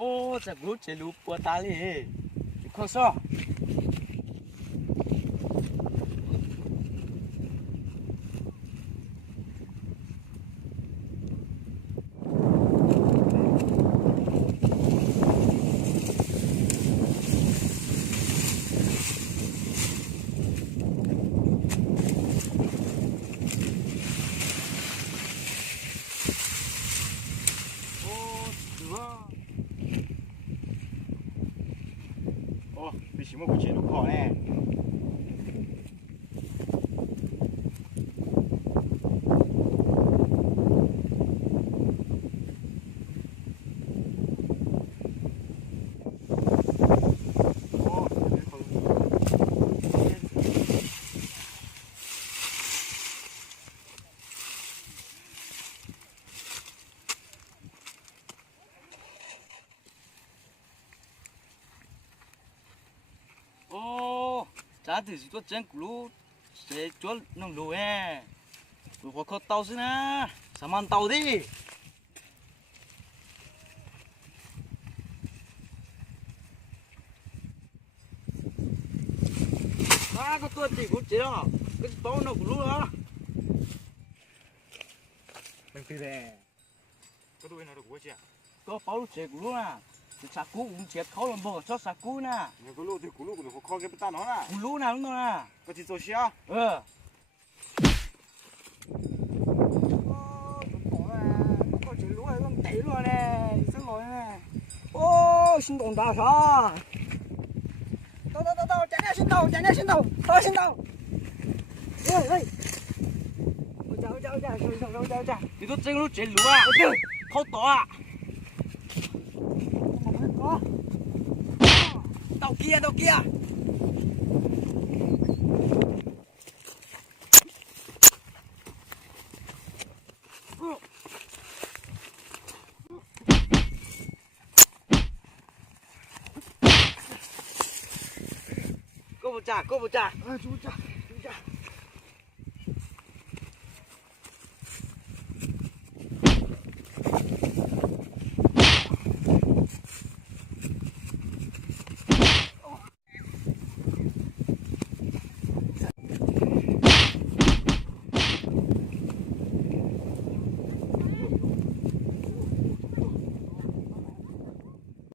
哦，这路这路不大哩，你快说。哦，为什么不接路考呢？哦，咱这是做真轱辘，谁做弄路哎？我靠刀子呢，什么刀的？啊，个ตัวตีกูเจ๋อก็ต้อง弄轱辘啊。ไม่เป็นไรก็ดูนะดูกูเจ้า ก็เป่าลูกเจ๋อ轱辘น่ะสักกูอุ้งเจ็บเขาลำบากชอบสักกูน่ะ 你个路对轱辘กูดูข้อแกเป็นตาหนอนะ กูรู้นะลุงน่ะ ก็ที่做虾เออ có chuyện lúa hay không tệ luôn nè, xin lỗi nè. Ô, xin đồn đào sao? Đâu, chạy nè xin đầu, tao xin đầu. Ơi. Chào. 你都真路เจ๋อ路啊เขาต่ออ่ะ Đầu kia. Cô một trả Chú cha.